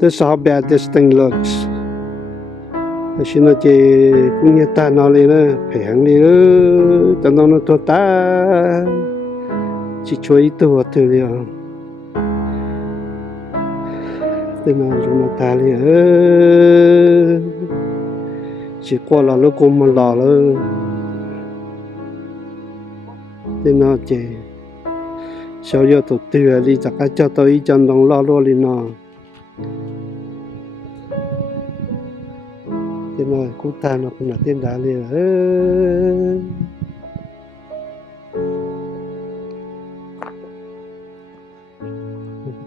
This is how bad this thing looks. Xin nó chỉ cũng như ta nói lên nữa, phải hàng đi nữa, tao nói nó thua ta, chỉ cho ít tuổi thôi đi à, thế nào chúng nó ta đi chỉ qua là lúc cũng mà lò nữa, thế nào chỉ sau giờ tụt tiêu đi chắc cái cho tôi chân đồng lo luôn đi nào. Thế nào cũng ta nó cũng là tên đá liền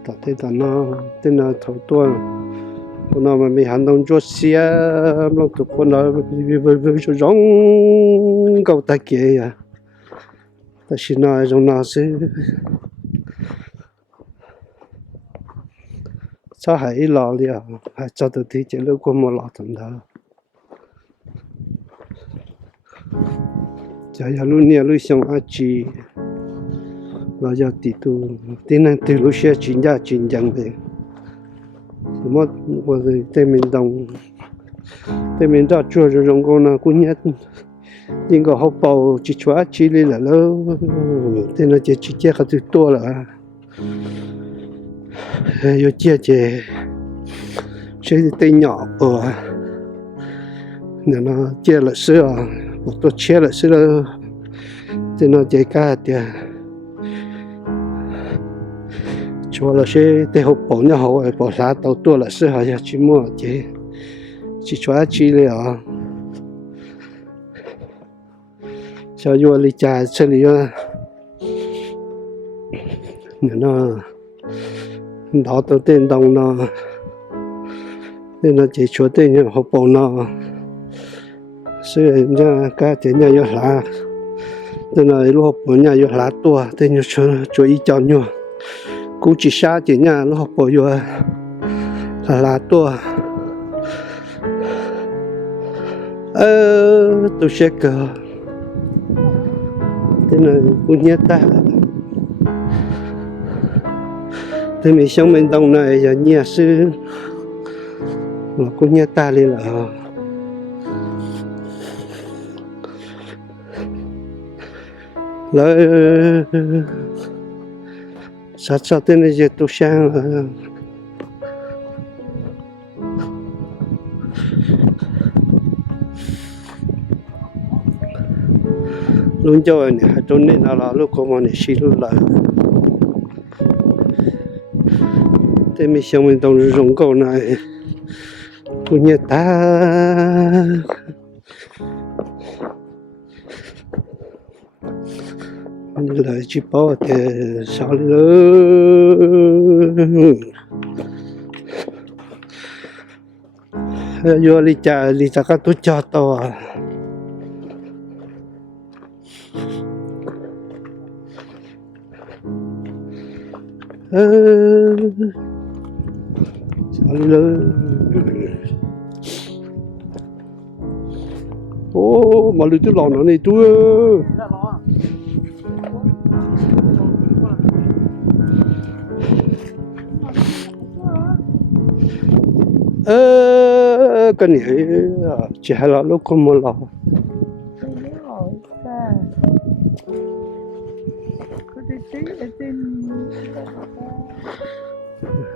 tạo tên nó tên là thầu tua nó mà mình hành động cho xe nó tụi con nó với cho giống cầu ta kia à ta xin nói trong nó sẽ sao hãy lò liền hãy cho tôi thấy chỉ lúc có một lò thằng đó giờ lúc này lúc xong ăn chi là giờ tí tu tí năng từ lúc xưa chuyển ra chuyển chẳng về mà rồi tên mình đã cho rồi trong con nào cũng nhất nhưng có học bầu chỉ cho chi đi là nó tên nó chỉ chia cái thứ to là rồi chia chơi tên nhỏ nên nó chia là xưa một tổ chia là xưa tên nó chơi cả tiền cho là sẽ để học bổng nhà họ bỏ ra đầu tua là sẽ họ chỉ mua chỉ cho chiเลยอ่ะcho vô lý trả xử lý nó đó đầu tiên đồng nó nên nó chỉ cho tên nhà học bổng nó sẽ nhà cả tiền nhà vô lá nên là lúc học bổng nhà vô lá tua tên nhà cho ý cho nhau cú chỉ xa chỉ nhà nó học bổ vô là tua tôi sẽ cờ thế này cũng nhớ ta thế mình sống bên đông này giờ nhà sư mà cũng nhớ ta đi là lời sao tên này giờ tôi sang luôn cho này cho nên là lúc có mà này xí luôn là thế mình xong mình đồng rong cầu này cũng như ta lời chỉ bảo thì sao nữa vô lý trả các tôi cho tao sao nữa ô mà lưỡi tôi lò nó này tôi cái này chỉ là lúc không mua lò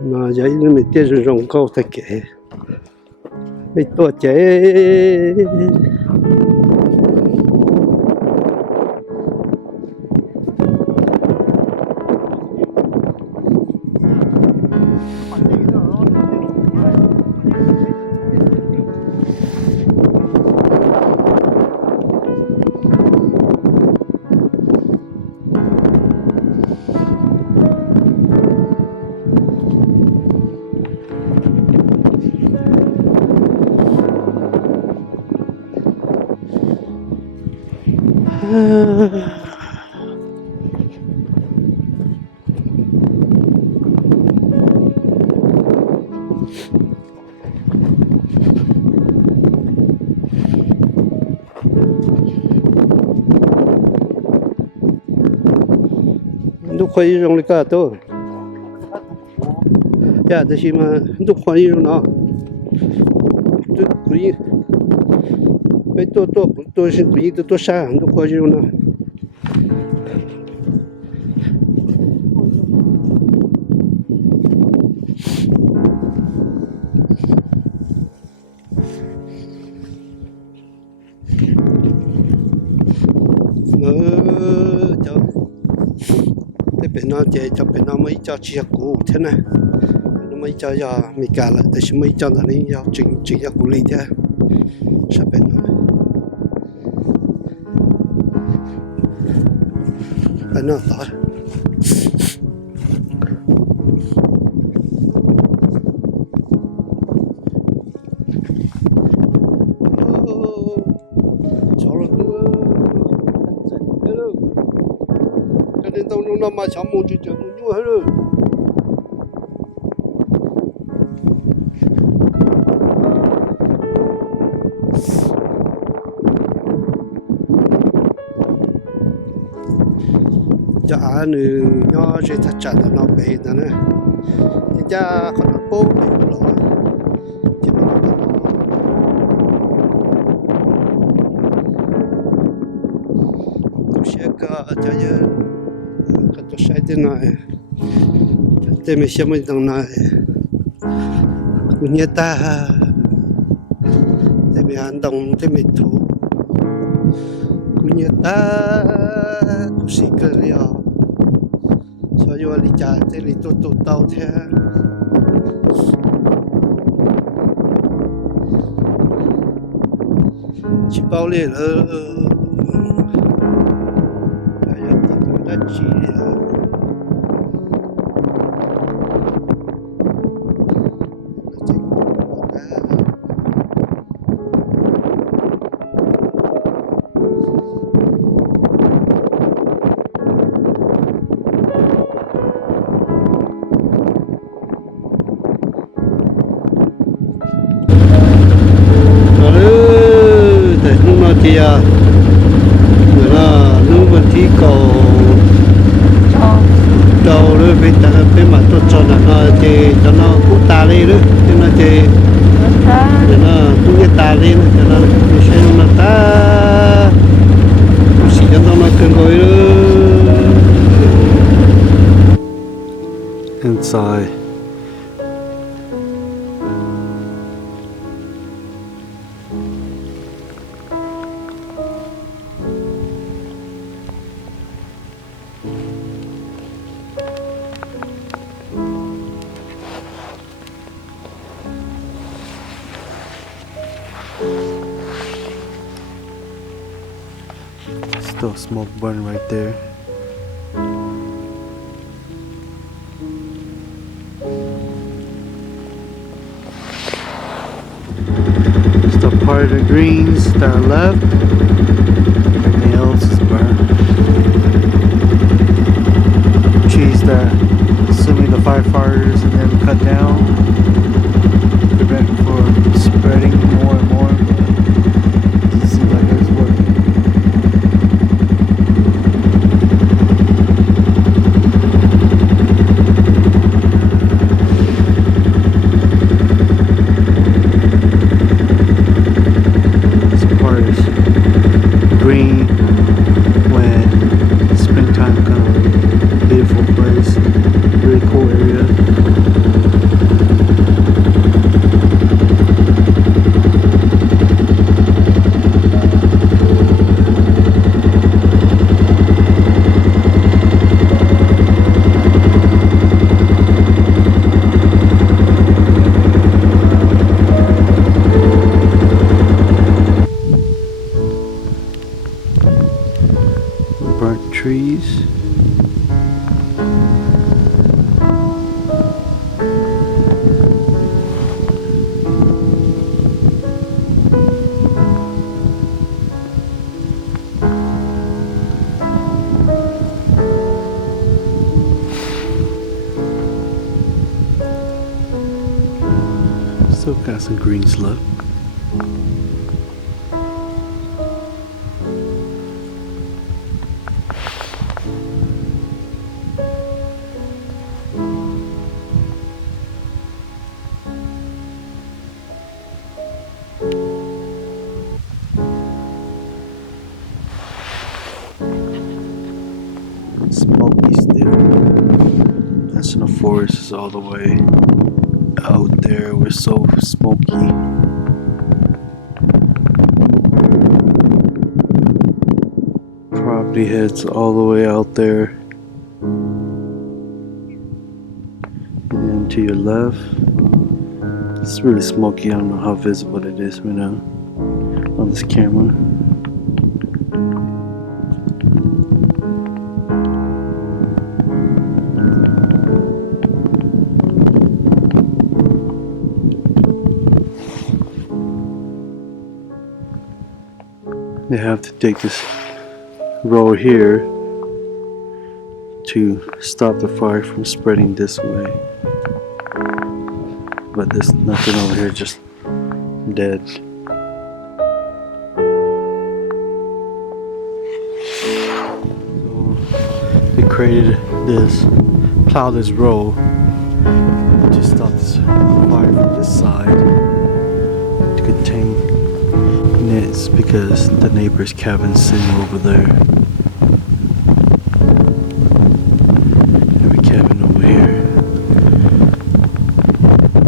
mà vậy nên mình tiêu dùng câu thật kệ mấy tuổi trẻ lúc khuya trong cái tôi 呀，这些嘛，都欢迎呢，都可以，没多是可以多山，都欢迎呢。就这边呢，这边呢，没叫吃苦，天呐，那么叫要没干了，但是没叫那里要整要鼓励的，这边呢，反正打。Tao nó mà chấm một chút chấm nhiều hết rồi. Chả nữa nó sẽ thật chặt là nó bể đó nè. Nhưng cha còn nó bố bể rồi. Chỉ mà nó sẽ có cho như cái tôi sai thế này. Thế mình xem mình thằng này. Cũng như ta. Thế mình hành động thế mình thủ. Cũng như ta. Cũng sĩ cơ liệu. Sao dù lý trả thế lý tốt tao thế. Chỉ bao lì là bây giờ tôi đã chỉ là thì người là lúc mình thi cầu đầu rồi bên mặt tôi cho nó thì cho nó cũng ta đi nữa cho nó thì cho nó cũng như ta đi nữa cho nó sẽ nó ta cũng chỉ cho nó cần gọi nữa inside. Still smoke burn right there. Still part of the greens that are left. Everything else is burned. Trees that assuming the firefighters and then cut down to prevent from spreading more and more. It seems like it's working. Green when springtime comes. Beautiful place, really cool area. Burnt trees. Still got some greens left. smoky still. National Forest is all the way out there. We're so smoky. Property heads all the way out there. And to your left, it's really smoky. I don't know how visible it is right now on this camera. They have to take this road here to stop the fire from spreading this way. But there's nothing over here, just dead. So they created this, plowed this road to stop this fire from this side to contain nets because the neighbor's cabin's sitting over there. Every cabin over here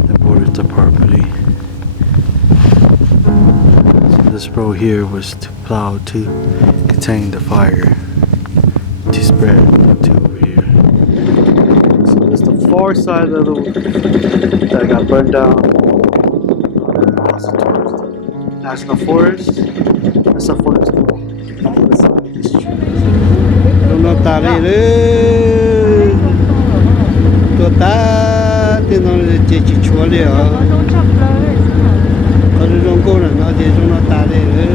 that borders the property. So this road here was to plow to contain the fire to spread to over here. So that's the far side of the that got burned down. National Forest. That's a forest. Nó ta đây đấy, tôi ta thì nó chỉ chúa đi à, có đứa trong cô là nó chỉ trong nó ta đây đấy.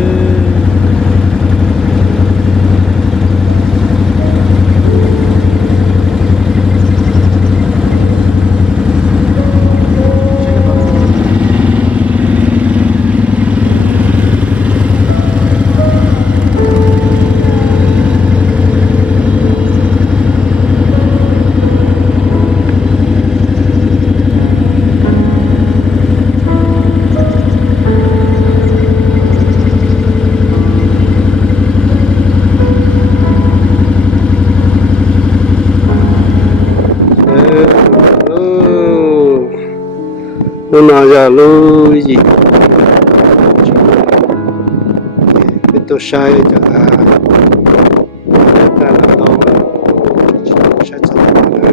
Nó nói ra lui gì biết tôi sai chả ta là đâu sai chả nữa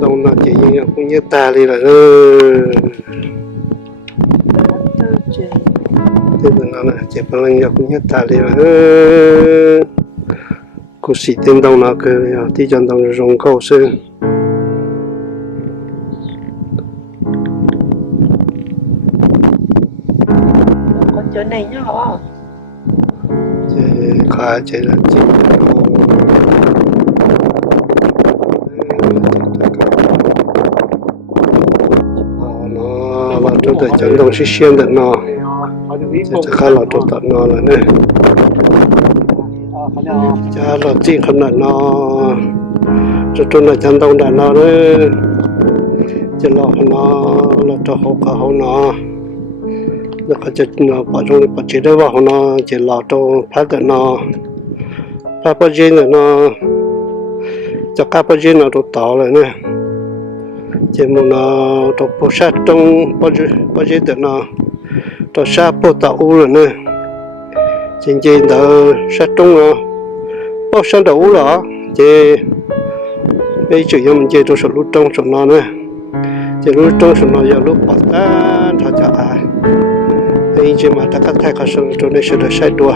đâu nó chỉ như cũng như ta đi là thế là nó chỉ bằng lòng cũng như ta đi là có sĩ tên đâu nào cái thì chân đâu rong câu sơn còn chỗ này nhá hả? thì khá chỉ là chỉ nó là tôi tự chân đâu sẽ xuyên được nóจะข้าเราตัวตัดนอนแล้วเนี่ยจะเราจีขนาดนอจะตัวไหนจันต้องดันนอเลยจะหลอกนอเราจะหกเขานอแล้วก็จะนอปัจจุบันปัจจุบันว่าเขานอจะหลอกตัวพัดนอพัดปัจจุบันนอจะก้าปัจจุบันตัวต่อเลยเนี่ยจะมันนอตัวผู้ชายตรงปัจจุบันนอตัวชาปูตาอูเลยเนี่ยจริงๆตัวชาตรงอ่ะปูชาตาอูเหรอเจไอ้จุดยังมันเจตัวสุดลูกตรงสุดนอนเนี่ยเจลูกตรงสุดนอนอย่าลูกปัดตาถ้าจะไอ้เจมาตะกัดไทยเขาสุดตัวนี้สุดใช้ตัว